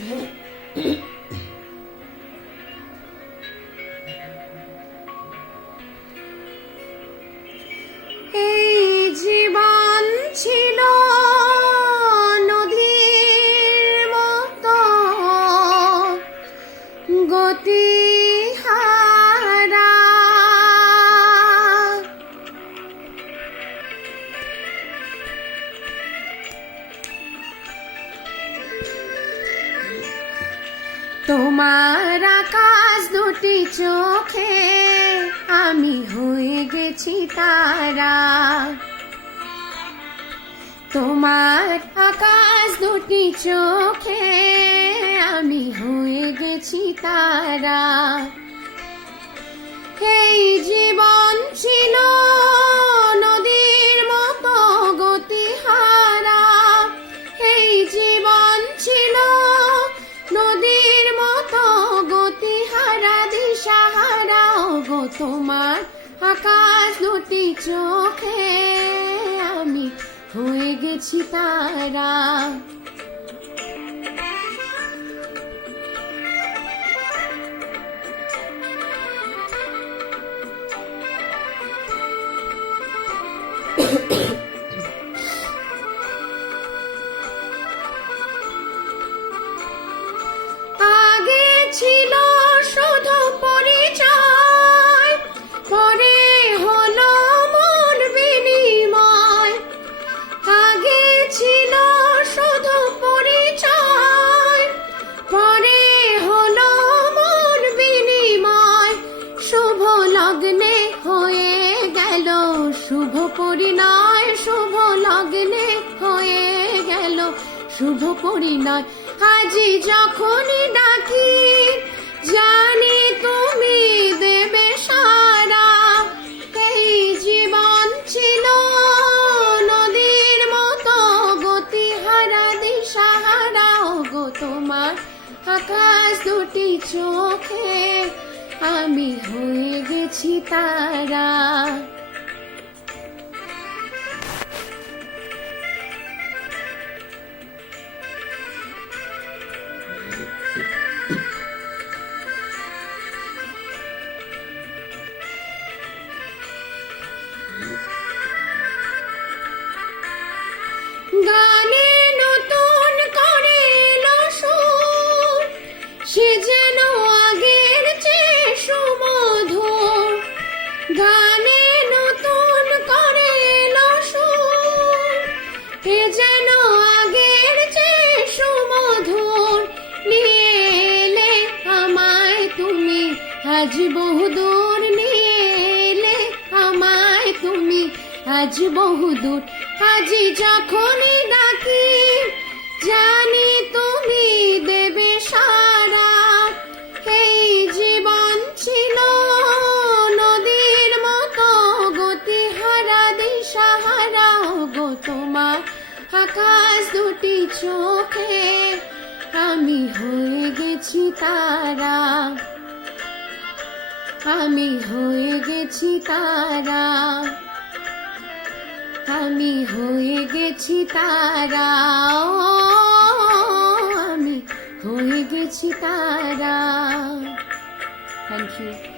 এই জীবন ছিল নদীর মতো গতিহারা, তোমার আকাশ দুটি চোখে আমি হয়ে গেছি তারা। তোমার আকাশ দুটি চোখে আমি হয়ে গেছি তারা। এই জীবন ছিল নদীর মতো গতিহারা, এই জীবন ছিল নদীর মতো গতিহারা, দিশাহারা। ওগো তোমার আকাশ দুটি চোখে আমি হয়ে গেছি তারা। আগে ছিল শুধু পরিচয়, পরে হলো মন বিনিময়। আগে ছিল শুধু পরিচয়, পরে হলো মন বিনিময়। শুভ লগ্নে হয়ে গেল শুভ পরিণয়, শুভ লগ্নে হয়ে গেল শুভ পরিণয়। আজি যখনই ডাকি জানি তুমি দেবে সারা। এই জীবন ছিল নদীর মতো গতিহারা, দিশাহারা। ওগো তোমার আকাশ দুটি চোখে আমি হয়ে গেছি তারা। গানে নতুন করে এলো সুর, সে যেন আগের চেয়ে সুমধুর। গানে নতুন করে এলো সুর, এ যেন আগের চেয়ে সুমধুর। নিয়ে এলে আমায় তুমি আজ বহুদূর, নিয়ে এলে আমায় তুমি আজ বহুদূর। আজি যখনই ডাকি জানি তুমি দেবে সারা। এই জীবন ছিল নদীর মতো গতিহারা, দিশাহারা। ওগো তোমার আকাশ দুটি চোখে আমি হয়ে গেছি তারা, আমি হয়ে গেছি তারা, আমি হয়ে গেছি তারা, আমি হয়ে গেছি তারা। Thank you.